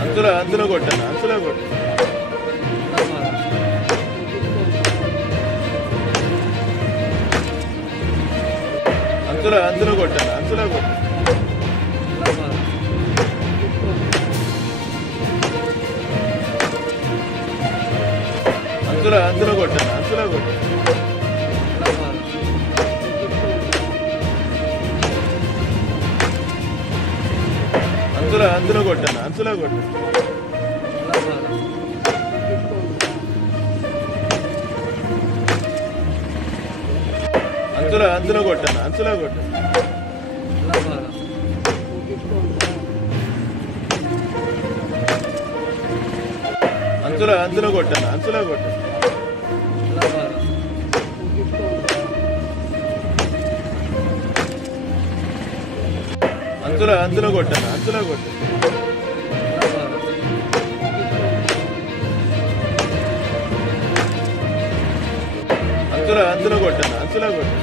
అందులో కొట్టండి, అంచులో కొట్టు. అందులో కొట్టండి, అంచులో కొట్టు. అందులో కొట్టండి, అంచులో కొట్టు. అందులో కొట్టండి, అంచులో కొట్టు. అందులో కొట్టండి, అంచులో కొట్టు. అందులో కొట్టండి, అంచులో కొట్టు. అందులో కొట్టండి, అంచులో కొట్టు. అందులో కొట్టండి, అంచులో కొట్టు.